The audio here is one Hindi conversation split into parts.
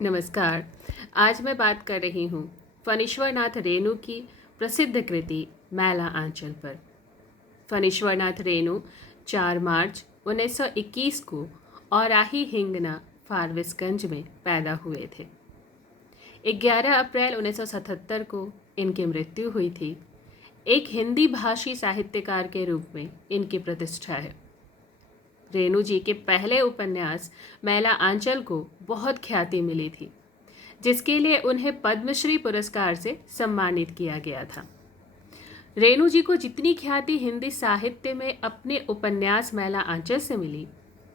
नमस्कार। आज मैं बात कर रही हूँ फणीश्वरनाथ रेणु की प्रसिद्ध कृति मैला आंचल पर। फणीश्वरनाथ रेणु 4 मार्च 1921 को औराही हिंगना फारबिसगंज में पैदा हुए थे। 11 अप्रैल 1977 को इनकी मृत्यु हुई थी। एक हिंदी भाषी साहित्यकार के रूप में इनकी प्रतिष्ठा है। रेणु जी के पहले उपन्यास मैला आंचल को बहुत ख्याति मिली थी, जिसके लिए उन्हें पद्मश्री पुरस्कार से सम्मानित किया गया था। रेणु जी को जितनी ख्याति हिंदी साहित्य में अपने उपन्यास मैला आंचल से मिली,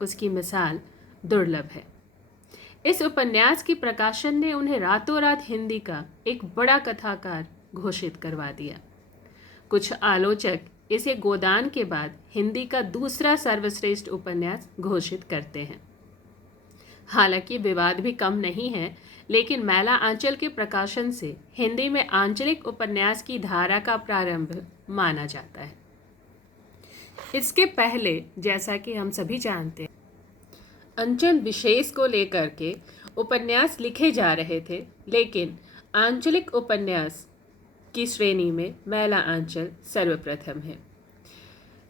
उसकी मिसाल दुर्लभ है। इस उपन्यास की प्रकाशन ने उन्हें रातों रात हिंदी का एक बड़ा कथाकार घोषित करवा दिया। कुछ आलोचक इसे गोदान के बाद हिंदी का दूसरा सर्वश्रेष्ठ उपन्यास घोषित करते हैं। हालांकि विवाद भी कम नहीं है, लेकिन मैला आंचल के प्रकाशन से हिंदी में आंचलिक उपन्यास की धारा का प्रारंभ माना जाता है। इसके पहले, जैसा कि हम सभी जानते हैं, अंचल विशेष को लेकर के उपन्यास लिखे जा रहे थे, लेकिन आंचलिक उपन्यास की श्रेणी में मैला आंचल सर्वप्रथम है।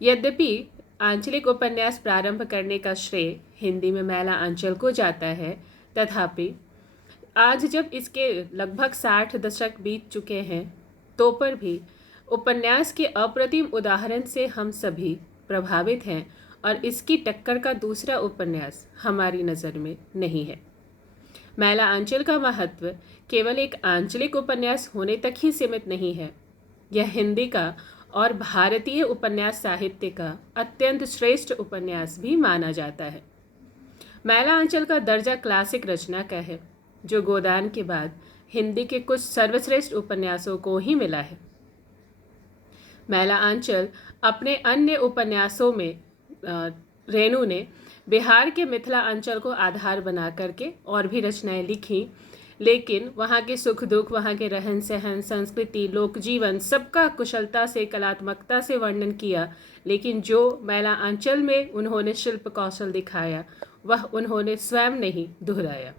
यद्यपि आंचलिक उपन्यास प्रारंभ करने का श्रेय हिंदी में मैला आंचल को जाता है, तथापि आज जब इसके लगभग 60 दशक बीत चुके हैं, तो पर भी उपन्यास के अप्रतिम उदाहरण से हम सभी प्रभावित हैं और इसकी टक्कर का दूसरा उपन्यास हमारी नज़र में नहीं है। मैला आंचल का महत्व केवल एक आंचलिक उपन्यास होने तक ही सीमित नहीं है। यह हिंदी का और भारतीय उपन्यास साहित्य का अत्यंत श्रेष्ठ उपन्यास भी माना जाता है। मैला आंचल का दर्जा क्लासिक रचना का है, जो गोदान के बाद हिंदी के कुछ सर्वश्रेष्ठ उपन्यासों को ही मिला है। मैला आंचल अपने अन्य उपन्यासों में रेणु ने बिहार के मिथिला अंचल को आधार बना करके और भी रचनाएं लिखी, लेकिन वहाँ के सुख दुख, वहाँ के रहन सहन, संस्कृति, लोक जीवन सबका कुशलता से, कलात्मकता से वर्णन किया। लेकिन जो मैला आंचल में उन्होंने शिल्प कौशल दिखाया, वह उन्होंने स्वयं नहीं दोहराया।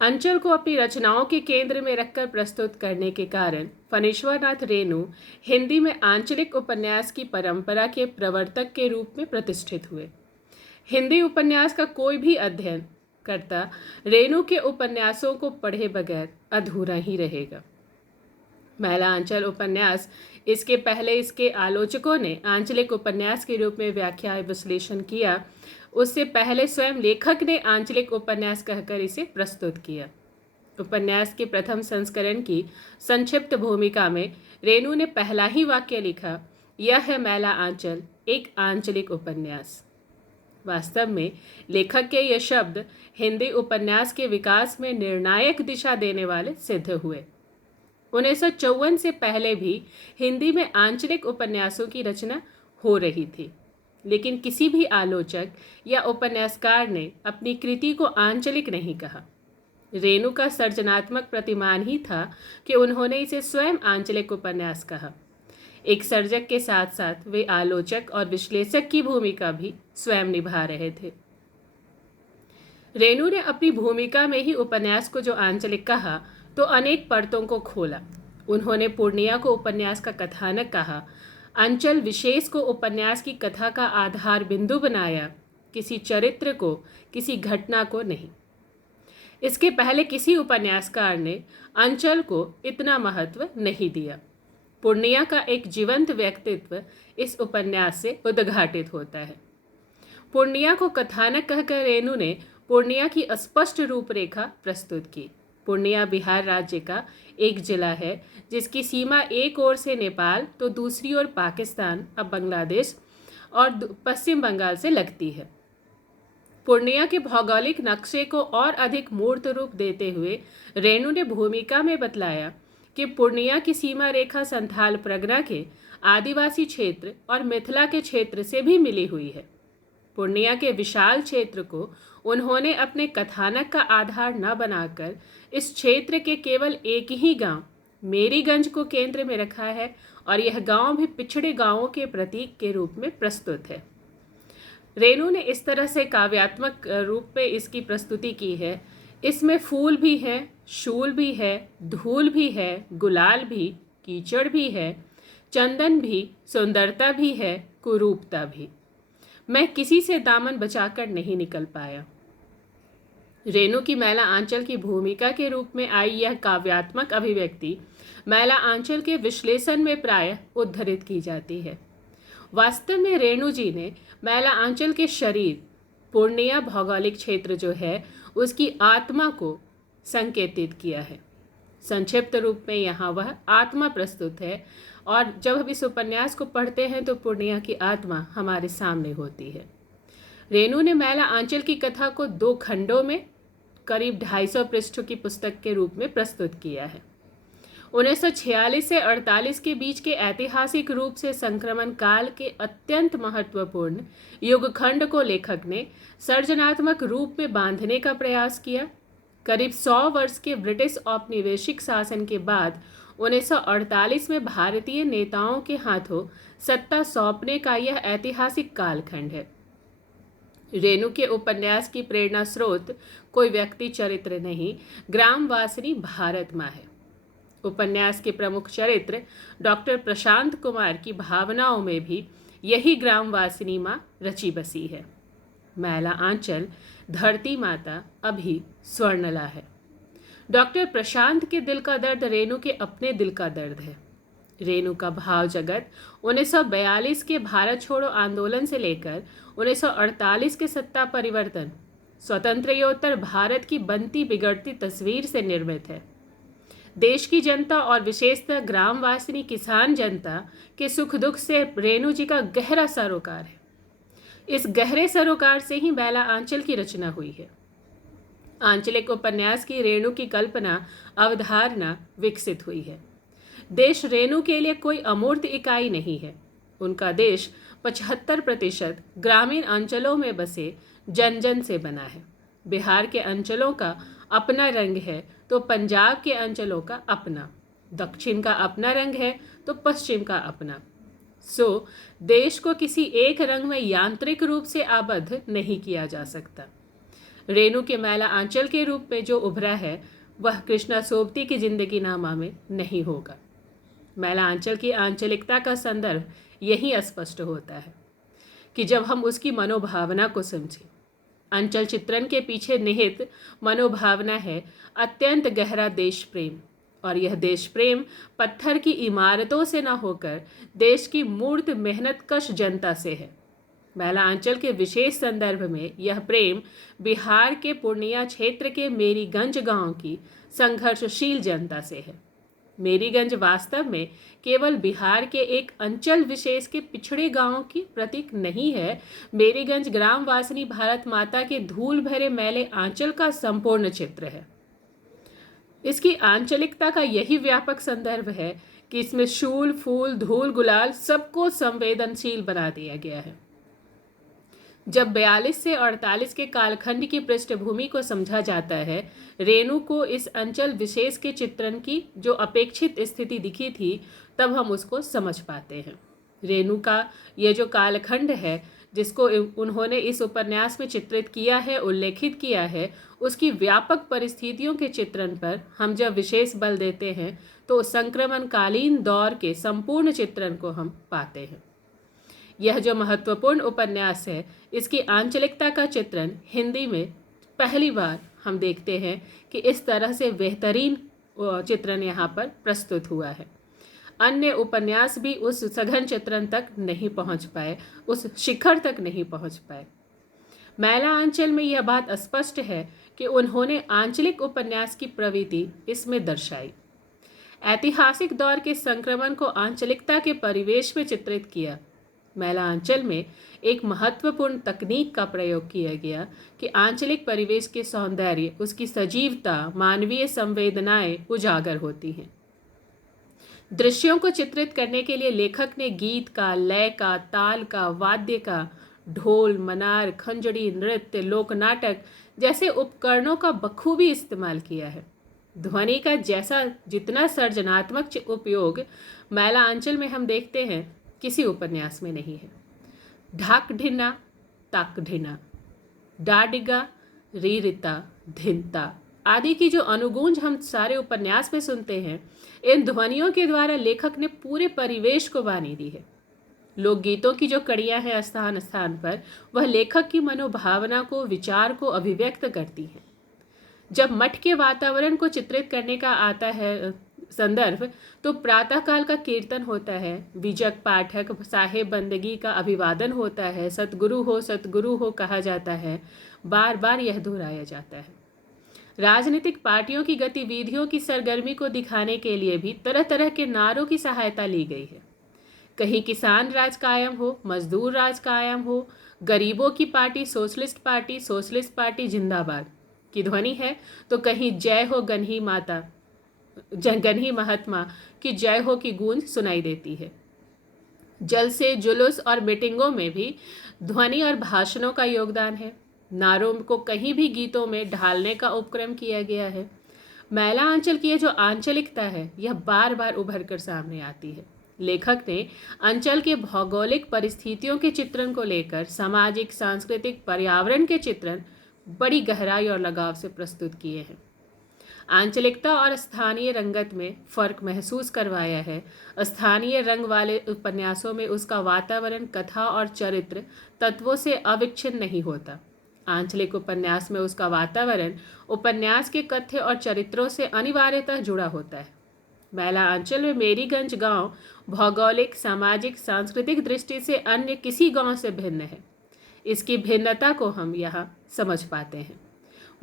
अंचल को अपनी रचनाओं के केंद्र में रखकर प्रस्तुत करने के कारण फणीश्वरनाथ रेणु हिंदी में आंचलिक उपन्यास की परंपरा के प्रवर्तक के रूप में प्रतिष्ठित हुए। हिंदी उपन्यास का कोई भी अध्ययन करता रेणु के उपन्यासों को पढ़े बगैर अधूरा ही रहेगा। मैला आंचल उपन्यास, इसके पहले इसके आलोचकों ने आंचलिक उपन्यास के रूप में व्याख्या विश्लेषण किया, उससे पहले स्वयं लेखक ने आंचलिक उपन्यास कहकर इसे प्रस्तुत किया। उपन्यास के प्रथम संस्करण की संक्षिप्त भूमिका में रेणु ने पहला ही वाक्य लिखा, यह है मैला आंचल, एक आंचलिक उपन्यास। वास्तव में लेखक के ये शब्द हिंदी उपन्यास के विकास में निर्णायक दिशा देने वाले सिद्ध हुए। 1954 से पहले भी हिंदी में आंचलिक उपन्यासों की रचना हो रही थी, लेकिन किसी भी आलोचक या उपन्यासकार ने अपनी कृति को आंचलिक नहीं कहा। रेणु का सर्जनात्मक प्रतिमान ही था कि उन्होंने इसे स्वयं आंचलिक उपन्यास कहा। एक सर्जक के साथ साथ वे आलोचक और विश्लेषक की भूमिका भी स्वयं निभा रहे थे। रेणु ने अपनी भूमिका में ही उपन्यास को जो आंचलिक कहा, तो अनेक परतों को खोला। उन्होंने पूर्णिया को उपन्यास का कथानक कहा, अंचल विशेष को उपन्यास की कथा का आधार बिंदु बनाया, किसी चरित्र को, किसी घटना को नहीं। इसके पहले किसी उपन्यासकार ने अंचल को इतना महत्व नहीं दिया। पूर्णिया का एक जीवंत व्यक्तित्व इस उपन्यास से उद्घाटित होता है। पूर्णिया को कथानक कहकर रेणु ने पूर्णिया की अस्पष्ट रूपरेखा प्रस्तुत की। पूर्णिया बिहार राज्य का एक जिला है, जिसकी सीमा एक ओर से नेपाल तो दूसरी ओर पाकिस्तान, अब बांग्लादेश और पश्चिम बंगाल से लगती है। पूर्णिया के भौगोलिक नक्शे को और अधिक मूर्त रूप देते हुए रेणु ने भूमिका में बतलाया कि पूर्णिया की सीमा रेखा संथाल परगना के आदिवासी क्षेत्र और मिथिला के क्षेत्र से भी मिली हुई है। पूर्णिया के विशाल क्षेत्र को उन्होंने अपने कथानक का आधार न बनाकर इस क्षेत्र के केवल एक ही गांव मेरीगंज को केंद्र में रखा है, और यह गांव भी पिछड़े गांवों के प्रतीक के रूप में प्रस्तुत है। रेणु ने इस तरह से काव्यात्मक रूप में इसकी प्रस्तुति की है इसमें फूल भी हैं, शूल भी है, धूल भी है, गुलाल भी, कीचड़ भी है, चंदन भी, सुंदरता भी है, कुरूपता भी। मैं किसी से दामन बचाकर नहीं निकल पाया। रेणु की मैला आंचल की भूमिका के रूप में आई यह काव्यात्मक अभिव्यक्ति मैला आंचल के विश्लेषण में प्रायः उद्धृत की जाती है। वास्तव में रेणु जी ने मैला आंचल के शरीर, पूर्णिया भौगोलिक क्षेत्र जो है, उसकी आत्मा को संकेतित किया है। संक्षिप्त रूप में यहाँ वह आत्मा प्रस्तुत है, और जब हम इस उपन्यास को पढ़ते हैं तो पूर्णिया की आत्मा हमारे सामने होती है। रेणु ने मैला आंचल की कथा को 2 खंडों में करीब 250 पृष्ठों की पुस्तक के रूप में प्रस्तुत किया है। 1946 से 48 के बीच के ऐतिहासिक रूप से संक्रमण काल के अत्यंत महत्वपूर्ण युगखंड को लेखक ने सर्जनात्मक रूप में बांधने का प्रयास किया। करीब 100 वर्ष के ब्रिटिश औपनिवेशिक शासन के बाद 1948 में भारतीय नेताओं के हाथों सत्ता सौंपने का यह ऐतिहासिक कालखंड है। रेणु के उपन्यास की प्रेरणा स्रोत कोई व्यक्ति चरित्र नहीं, ग्रामवासिनी भारत माँ है। उपन्यास के प्रमुख चरित्र डॉक्टर प्रशांत कुमार की भावनाओं में भी यही ग्रामवासिनी माँ रची बसी है। मैला आंचल, धरती माता अभी स्वर्णला है। डॉक्टर प्रशांत के दिल का दर्द रेणु के अपने दिल का दर्द है। रेणु का भाव जगत 1942 के भारत छोड़ो आंदोलन से लेकर 1948 के सत्ता परिवर्तन, स्वतंत्रोत्तर भारत की बनती बिगड़ती तस्वीर से निर्मित है। देश की जनता और विशेषतः ग्रामवासिनी किसान जनता के सुख दुख से रेणु जी का गहरा सरोकार है। इस गहरे सरोकार से ही मैला आंचल की रचना हुई है। आंचलिक उपन्यास की रेणु की कल्पना, अवधारणा विकसित हुई है। देश रेणु के लिए कोई अमूर्त इकाई नहीं है। उनका देश 75% ग्रामीण अंचलों में बसे जन जन से बना है। बिहार के अंचलों का अपना रंग है तो पंजाब के अंचलों का अपना, दक्षिण का अपना रंग है तो पश्चिम का अपना। देश को किसी एक रंग में यांत्रिक रूप से आबद्ध नहीं किया जा सकता। रेणु के मैला आंचल के रूप में जो उभरा है वह कृष्णा सोबती की जिंदगी नामा में नहीं होगा। मैला आंचल की आंचलिकता का संदर्भ यही स्पष्ट होता है कि जब हम उसकी मनोभावना को समझें। अंचल चित्रण के पीछे निहित मनोभावना है अत्यंत गहरा देश प्रेम, और यह देश प्रेम पत्थर की इमारतों से न होकर देश की मूर्त मेहनतकश जनता से है। मैला आंचल के विशेष संदर्भ में यह प्रेम बिहार के पूर्णिया क्षेत्र के मेरीगंज गांव की संघर्षशील जनता से है। मेरीगंज वास्तव में केवल बिहार के एक अंचल विशेष के पिछड़े गांवों की प्रतीक नहीं है। मेरीगंज ग्रामवासिनी भारत माता के धूल भरे मैले आंचल का संपूर्ण चित्र है। इसकी आंचलिकता का यही व्यापक संदर्भ है कि इसमें शूल, फूल, धूल, गुलाल सबको संवेदनशील बना दिया गया है। जब 42 से 48 के कालखंड की पृष्ठभूमि को समझा जाता है, रेणु को इस अंचल विशेष के चित्रण की जो अपेक्षित स्थिति दिखी थी, तब हम उसको समझ पाते हैं। रेणु का यह जो कालखंड है जिसको उन्होंने इस उपन्यास में चित्रित किया है, उल्लेखित किया है, उसकी व्यापक परिस्थितियों के चित्रण पर हम जब विशेष बल देते हैं तो संक्रमणकालीन दौर के संपूर्ण चित्रण को हम पाते हैं। यह जो महत्वपूर्ण उपन्यास है, इसकी आंचलिकता का चित्रण हिंदी में पहली बार हम देखते हैं कि इस तरह से बेहतरीन चित्रण यहाँ पर प्रस्तुत हुआ है। अन्य उपन्यास भी उस सघन चित्रण तक नहीं पहुँच पाए, उस शिखर तक नहीं पहुँच पाए। मैला आंचल में यह बात स्पष्ट है कि उन्होंने आंचलिक उपन्यास की प्रवृत्ति इसमें दर्शाई। ऐतिहासिक दौर के संक्रमण को आंचलिकता के परिवेश में चित्रित किया। मैला आंचल में एक महत्वपूर्ण तकनीक का प्रयोग किया गया कि आंचलिक परिवेश के सौंदर्य, उसकी सजीवता, मानवीय संवेदनाएं उजागर होती हैं। दृश्यों को चित्रित करने के लिए लेखक ने गीत का, लय का, ताल का, वाद्य का, ढोल, मनार, खंजड़ी, नृत्य, लोक नाटक जैसे उपकरणों का बखूबी इस्तेमाल किया है। ध्वनि का जैसा जितना सर्जनात्मक उपयोग मैला आंचल में हम देखते हैं, किसी उपन्यास में नहीं है। ढाक ढिना, ताक ढिना, डाडिगा, रीरिता, धिनता, आदि की जो अनुगूंज हम सारे उपन्यास में सुनते हैं, इन ध्वनियों के द्वारा लेखक ने पूरे परिवेश को वानी दी है। लोकगीतों की जो कड़ियां हैं स्थान स्थान पर, वह लेखक की मनोभावना को, विचार को अभिव्यक्त करती हैं। जब मठ के वातावरण को चित्रित करने का आता है संदर्भ, तो प्रातःकाल का कीर्तन होता है, विजक पाठक साहेब बंदगी का अभिवादन होता है, सतगुरु हो कहा जाता है, बार बार यह दोहराया जाता है। राजनीतिक पार्टियों की गतिविधियों की सरगर्मी को दिखाने के लिए भी तरह तरह के नारों की सहायता ली गई है। कहीं किसान राज कायम हो, मजदूर राज कायम हो, गरीबों की पार्टी सोशलिस्ट पार्टी जिंदाबाद की ध्वनि है, तो कहीं जय हो गन्ही महात्मा की जय हो की गूंज सुनाई देती है। जलसे, जुलूस और मीटिंगों में भी ध्वनि और भाषणों का योगदान है। नारों को कहीं भी गीतों में ढालने का उपक्रम किया गया है। मैला आंचल की यह जो आंचलिकता है, यह बार बार उभर कर सामने आती है। लेखक ने अंचल के भौगोलिक परिस्थितियों के चित्रण को लेकर सामाजिक, सांस्कृतिक, पर्यावरण के चित्रण बड़ी गहराई और लगाव से प्रस्तुत किए हैं। आंचलिकता और स्थानीय रंगत में फर्क महसूस करवाया है। स्थानीय रंग वाले उपन्यासों में उसका वातावरण, कथा और चरित्र तत्वों से अविच्छिन्न नहीं होता। आंचलिक उपन्यास में उसका वातावरण उपन्यास के कथ्य और चरित्रों से अनिवार्यतः जुड़ा होता है। मैला आंचल में मेरीगंज गांव भौगोलिक, सामाजिक, सांस्कृतिक दृष्टि से अन्य किसी गांव से भिन्न है। इसकी भिन्नता को हम यहाँ समझ पाते हैं।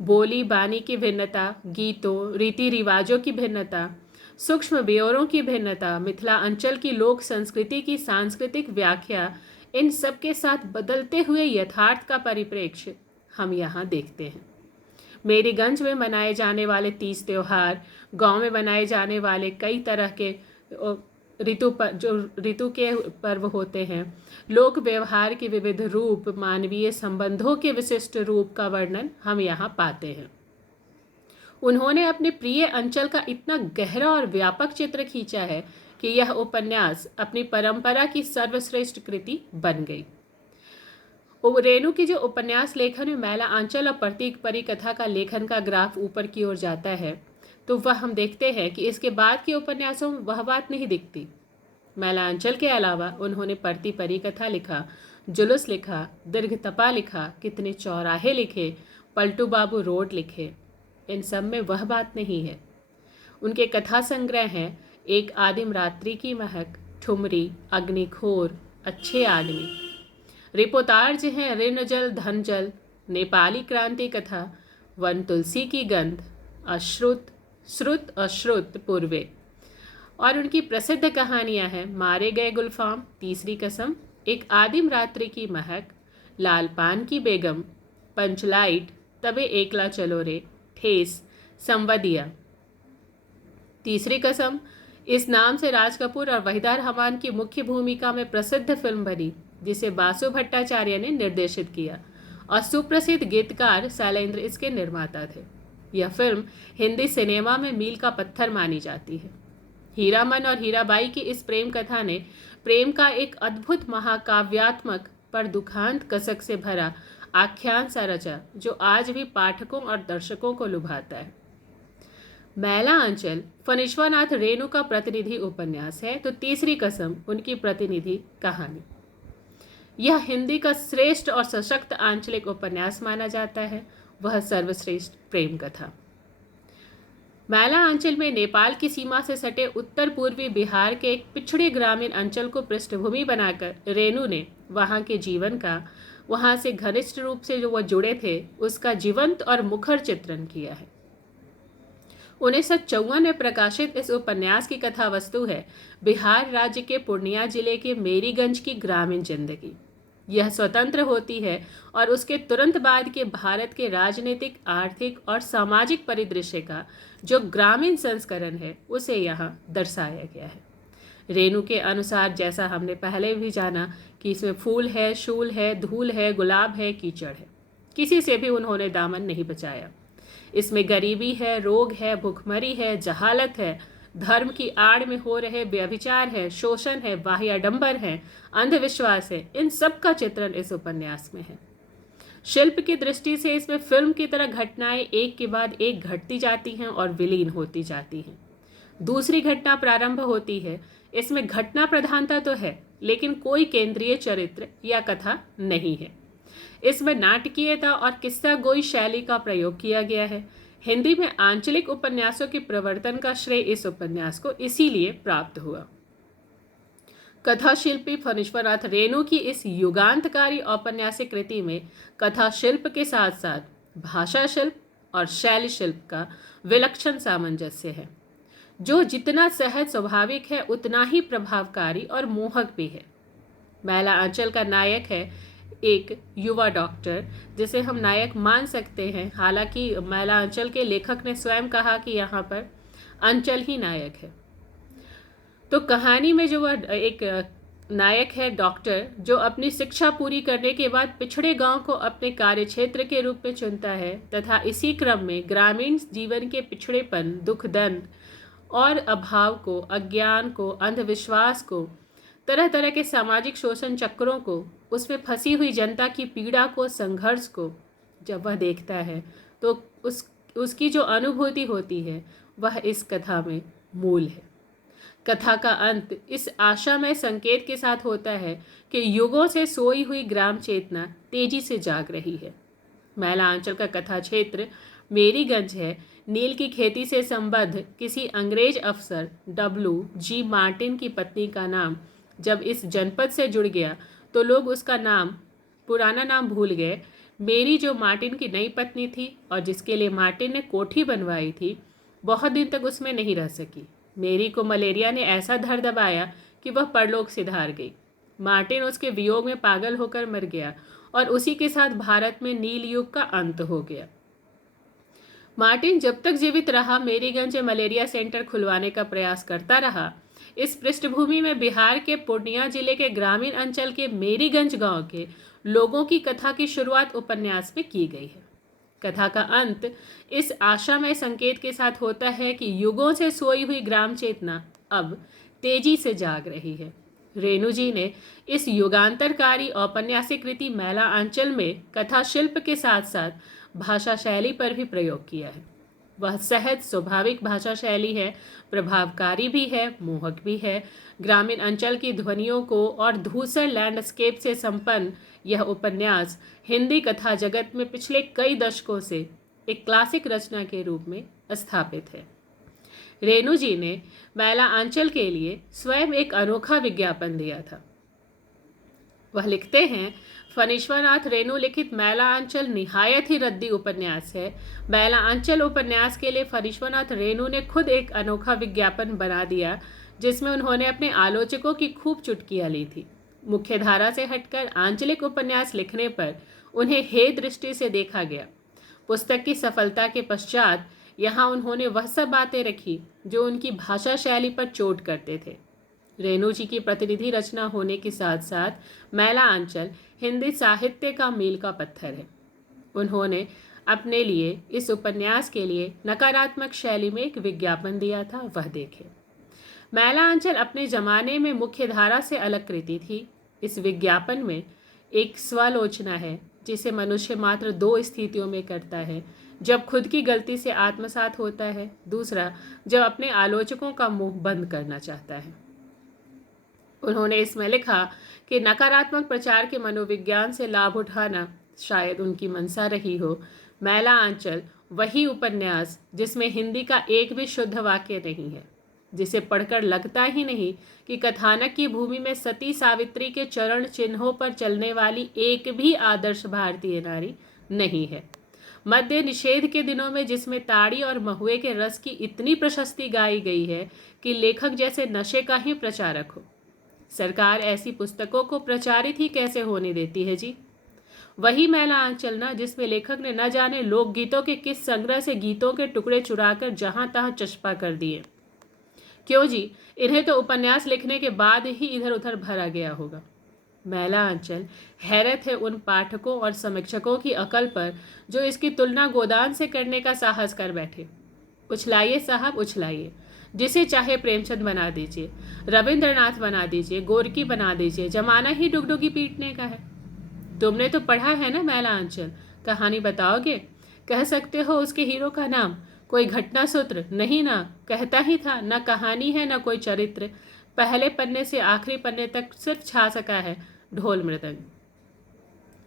बोली बानी की भिन्नता, गीतों, रीति रिवाजों की भिन्नता, सूक्ष्म ब्योरों की भिन्नता, मिथिला अंचल की लोक संस्कृति की सांस्कृतिक व्याख्या, इन सब के साथ बदलते हुए यथार्थ का परिप्रेक्ष्य हम यहाँ देखते हैं। मेरीगंज में मनाए जाने वाले 30 त्योहार, गांव में मनाए जाने वाले कई तरह के ऋतु के पर्व होते हैं, लोक व्यवहार के विविध रूप, मानवीय संबंधों के विशिष्ट रूप का वर्णन हम यहाँ पाते हैं। उन्होंने अपने प्रिय अंचल का इतना गहरा और व्यापक चित्र खींचा है कि यह उपन्यास अपनी परंपरा की सर्वश्रेष्ठ कृति बन गई। रेणु की जो उपन्यास लेखन में मैला आंचल और प्रतीक परी कथा का लेखन का ग्राफ ऊपर की ओर जाता है, तो वह हम देखते हैं कि इसके बाद के उपन्यासों में वह बात नहीं दिखती। मैला आंचल के अलावा उन्होंने परती परी कथा लिखा, जुलूस लिखा, दीर्घ तपा लिखा, कितने चौराहे लिखे, पलटू बाबू रोड लिखे। इन सब में वह बात नहीं है। उनके कथा संग्रह हैं एक आदिम रात्रि की महक, ठुमरी, अग्निखोर, अच्छे आदमी। रिपोतार्ज हैं ऋण जल धन जल, नेपाली क्रांति कथा, वन तुलसी की गंध, अश्रुत श्रुत अश्रुत पूर्वे। और उनकी प्रसिद्ध कहानियां हैं मारे गए गुलफाम, तीसरी कसम, एक आदिम रात्रि की महक, लाल पान की बेगम, पंचलाइट, तबे एकला चलो रे, ठेस, संवदिया, तीसरी कसम। इस नाम से राज कपूर और वहीदा रहमान की मुख्य भूमिका में प्रसिद्ध फिल्म बनी, जिसे बासु भट्टाचार्य ने निर्देशित किया और सुप्रसिद्ध गीतकार शैलेंद्र इसके निर्माता थे। यह फिल्म हिंदी सिनेमा में मील का पत्थर मानी जाती है। हीरामन और हीराबाई की इस प्रेम कथा ने प्रेम का एक अद्भुत महाकाव्यात्मक पर दुखांत कसक से भरा आख्यान सा रचा, जो आज भी पाठकों और दर्शकों को लुभाता है। मैला आंचल फणीश्वरनाथ रेणु का प्रतिनिधि उपन्यास है, तो तीसरी कसम उनकी प्रतिनिधि कहानी। यह हिंदी का श्रेष्ठ और सशक्त आंचलिक उपन्यास माना जाता है, वह सर्वश्रेष्ठ प्रेम कथा। मैला आंचल में नेपाल की सीमा से सटे उत्तर पूर्वी बिहार के एक पिछड़े ग्रामीण अंचल को पृष्ठभूमि बनाकर रेणु ने वहाँ के जीवन का, वहाँ से घनिष्ठ रूप से जो वह जुड़े थे, उसका जीवंत और मुखर चित्रण किया है। 1954 में प्रकाशित इस उपन्यास की कथा वस्तु है बिहार राज्य के पूर्णिया जिले के मेरीगंज की ग्रामीण जिंदगी। यह स्वतंत्र होती है और उसके तुरंत बाद के भारत के राजनीतिक, आर्थिक और सामाजिक परिदृश्य का जो ग्रामीण संस्करण है, उसे यहाँ दर्शाया गया है। रेणु के अनुसार, जैसा हमने पहले भी जाना, कि इसमें फूल है, शूल है, धूल है, गुलाब है, कीचड़ है, किसी से भी उन्होंने दामन नहीं बचाया। इसमें गरीबी है, रोग है, भुखमरी है, जहालत है, धर्म की आड़ में हो रहे व्यभिचार है, शोषण है, बाह्य आडंबर है, अंधविश्वास है, इन सब का चित्रण इस उपन्यास में है। शिल्प की दृष्टि से इसमें फिल्म की तरह घटनाएं एक के बाद एक घटती जाती हैं और विलीन होती जाती हैं। दूसरी घटना प्रारंभ होती है। इसमें घटना प्रधानता तो है, लेकिन कोई केंद्रीय चरित्र या कथा नहीं है। इसमें नाटकीयता और किस्सा गोई शैली का प्रयोग किया गया है। हिंदी में आंचलिक उपन्यासों के प्रवर्तन का श्रेय इस उपन्यास को इसीलिए प्राप्त हुआ। कथा शिल्पी फणीश्वरनाथ रेणु की इस युगांतकारी औपन्यासिक कृति में कथा शिल्प के साथ साथ भाषा शिल्प और शैली शिल्प का विलक्षण सामंजस्य है, जो जितना सहज स्वाभाविक है उतना ही प्रभावकारी और मोहक भी है। मैला आंचल का नायक है एक युवा डॉक्टर, जिसे हम नायक मान सकते हैं। हालांकि मैला आंचल के लेखक ने स्वयं कहा कि यहाँ पर अंचल ही नायक है। तो कहानी में जो वह एक नायक है डॉक्टर, जो अपनी शिक्षा पूरी करने के बाद पिछड़े गांव को अपने कार्यक्षेत्र के रूप में चुनता है तथा इसी क्रम में ग्रामीण जीवन के पिछड़ेपन, दुख दर्द और अभाव को, अज्ञान को, अंधविश्वास को, तरह तरह के सामाजिक शोषण चक्रों को, उसमें फंसी हुई जनता की पीड़ा को, संघर्ष को जब वह देखता है तो उसकी जो अनुभूति होती है वह इस कथा में मूल है। कथा का अंत इस आशामय संकेत के साथ होता है कि युगों से सोई हुई ग्राम चेतना तेजी से जाग रही है। मैला आंचल का कथा क्षेत्र मेरीगंज है। नील की खेती से संबद्ध किसी अंग्रेज अफसर W.G. मार्टिन की पत्नी का नाम जब इस जनपद से जुड़ गया तो लोग उसका नाम, पुराना नाम भूल गए। मेरी जो मार्टिन की नई पत्नी थी और जिसके लिए मार्टिन ने कोठी बनवाई थी, बहुत दिन तक उसमें नहीं रह सकी। मेरी को मलेरिया ने ऐसा धर दबाया कि वह परलोक सिधार गई। मार्टिन उसके वियोग में पागल होकर मर गया और उसी के साथ भारत में नील युग का अंत हो गया। मार्टिन जब तक जीवित रहा मेरीगंज मलेरिया सेंटर खुलवाने का प्रयास करता रहा। इस पृष्ठभूमि में बिहार के पूर्णिया जिले के ग्रामीण अंचल के मेरीगंज गांव के लोगों की कथा की शुरुआत उपन्यास में की गई है। कथा का अंत इस आशामय संकेत के साथ होता है कि युगों से सोई हुई ग्राम चेतना अब तेजी से जाग रही है। रेणु जी ने इस युगांतरकारी औपन्यासिक कृति मैला आंचल में कथा शिल्प के साथ साथ भाषा शैली पर भी प्रयोग किया है। वह सहज स्वाभाविक भाषा शैली है, प्रभावकारी भी है, मोहक भी है। ग्रामीण अंचल की ध्वनियों को और धूसर लैंडस्केप से संपन्न यह उपन्यास हिंदी कथा जगत में पिछले कई दशकों से एक क्लासिक रचना के रूप में स्थापित है। रेणु जी ने मैला आंचल के लिए स्वयं एक अनोखा विज्ञापन दिया था। वह लिखते हैं, फणीश्वरनाथ रेणु लिखित मैला आंचल निहायत ही रद्दी उपन्यास है। मैला आंचल उपन्यास के लिए फणीश्वरनाथ रेणु ने खुद एक अनोखा विज्ञापन बना दिया, जिसमें उन्होंने अपने आलोचकों की खूब चुटकियां ली थी। मुख्य धारा से हटकर आंचलिक उपन्यास लिखने पर उन्हें हे दृष्टि से देखा गया। पुस्तक की सफलता के पश्चात यहाँ उन्होंने वह सब बातें रखी जो उनकी भाषा शैली पर चोट करते थे। रेणु जी की प्रतिनिधि रचना होने के साथ साथ मैला आंचल हिंदी साहित्य का मील का पत्थर है। उन्होंने अपने लिए इस उपन्यास के लिए नकारात्मक शैली में एक विज्ञापन दिया था, वह देखें। मैला आंचल अपने जमाने में मुख्य धारा से अलग कृति थी। इस विज्ञापन में एक स्वालोचना है जिसे मनुष्य मात्र दो स्थितियों में करता है, जब खुद की गलती से आत्मसात होता है, दूसरा जब अपने आलोचकों का मुंह बंद करना चाहता है। उन्होंने इसमें लिखा कि नकारात्मक प्रचार के मनोविज्ञान से लाभ उठाना शायद उनकी मंशा रही हो। मैला आंचल वही उपन्यास जिसमें हिंदी का एक भी शुद्ध वाक्य नहीं है, जिसे पढ़कर लगता ही नहीं कि कथानक की भूमि में सती सावित्री के चरण चिन्हों पर चलने वाली एक भी आदर्श भारतीय नारी नहीं है। मद्य निषेध के दिनों में जिसमें ताड़ी और महुए के रस की इतनी प्रशस्ति गाई गई है कि लेखक जैसे नशे का ही प्रचारक हो। सरकार ऐसी पुस्तकों को प्रचारित ही कैसे होने देती है जी। वही मैला आंचल ना जिसमें लेखक ने न जाने लोकगीतों के किस संग्रह से गीतों के टुकड़े चुराकर जहां तहां चस्पा कर दिए। क्यों जी, इन्हें तो उपन्यास लिखने के बाद ही इधर उधर भरा गया होगा। मैला आंचल हैरत है उन पाठकों और समीक्षकों की अकल पर जो इसकी तुलना गोदान से करने का साहस कर बैठे। उछलाइए साहब उछलाइए, जिसे चाहे प्रेमचंद बना दीजिए, रविंद्रनाथ बना दीजिए, गोरकी बना दीजिए, जमाना ही डुगडुगी पीटने का है। तुमने तो पढ़ा है ना मैला आंचल, कहानी बताओगे? कह सकते हो उसके हीरो का नाम? कोई घटना सूत्र? नहीं ना, कहता ही था न कहानी है न कोई चरित्र, पहले पन्ने से आखिरी पन्ने तक सिर्फ छा सका है ढोल मृदंग।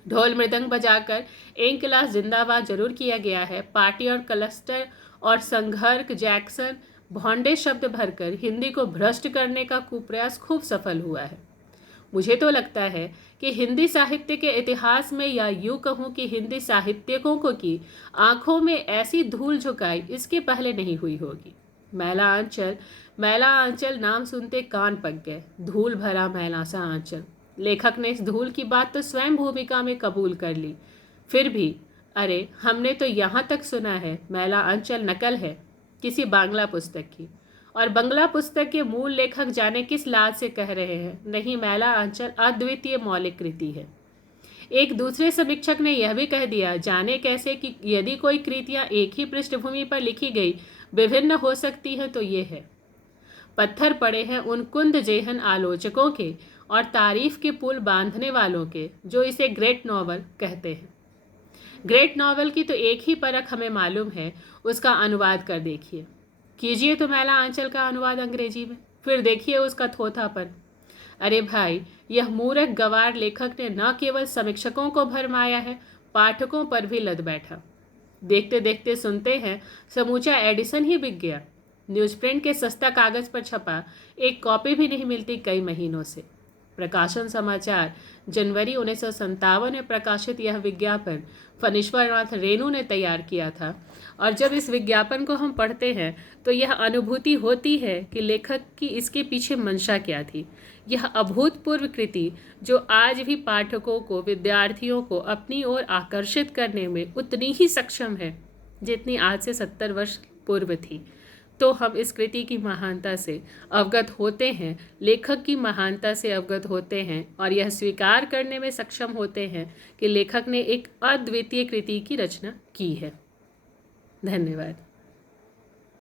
ढोल मृदंग बजाकर एक क्लास जिंदाबाद जरूर किया गया है। पार्टी और क्लस्टर और संघर्क जैक्सन भौंडे शब्द भरकर हिंदी को भ्रष्ट करने का कुप्रयास खूब सफल हुआ है। मुझे तो लगता है कि हिंदी साहित्य के इतिहास में, या यूं कहूं कि हिंदी साहित्यकों को की आंखों में ऐसी धूल झुकाई इसके पहले नहीं हुई होगी। मैला आंचल, मैला आंचल नाम सुनते कान पक गए। धूल भरा मैला सा आंचल। लेखक ने इस धूल की बात तो स्वयं भूमिका में कबूल कर ली। फिर भी अरे, हमने तो यहाँ तक सुना है मैला आंचल नकल है किसी बांग्ला पुस्तक की, और बंगला पुस्तक के मूल लेखक जाने किस लाज से कह रहे हैं नहीं, मैला आंचल अद्वितीय मौलिक कृति है। एक दूसरे समीक्षक ने यह भी कह दिया, जाने कैसे, कि यदि कोई कृतियां एक ही पृष्ठभूमि पर लिखी गई विभिन्न हो सकती हैं तो ये है। पत्थर पड़े हैं उन कुंद जेहन आलोचकों के और तारीफ के पुल बांधने वालों के जो इसे ग्रेट नॉवल कहते हैं। ग्रेट नॉवल की तो एक ही परख हमें मालूम है, उसका अनुवाद कर देखिए। कीजिए तो मैला आंचल का अनुवाद अंग्रेजी में, फिर देखिए उसका थोथापन। अरे भाई, यह मूर्ख गवार लेखक ने न केवल समीक्षकों को भरमाया है, पाठकों पर भी लद बैठा। देखते देखते सुनते हैं समूचा एडिसन ही बिक गया। न्यूज़प्रिंट के सस्ता कागज पर छपा एक कॉपी भी नहीं मिलती कई महीनों से। प्रकाशन समाचार जनवरी 1957 में प्रकाशित यह विज्ञापन फणीश्वरनाथ रेणु ने तैयार किया था, और जब इस विज्ञापन को हम पढ़ते हैं तो यह अनुभूति होती है कि लेखक की इसके पीछे मंशा क्या थी। यह अभूतपूर्व कृति जो आज भी पाठकों को, विद्यार्थियों को अपनी ओर आकर्षित करने में उतनी ही सक्षम है जितनी आज से 70 वर्ष पूर्व थी। तो हम इस कृति की महानता से अवगत होते हैं, लेखक की महानता से अवगत होते हैं, और यह स्वीकार करने में सक्षम होते हैं कि लेखक ने एक अद्वितीय कृति की रचना की है। धन्यवाद।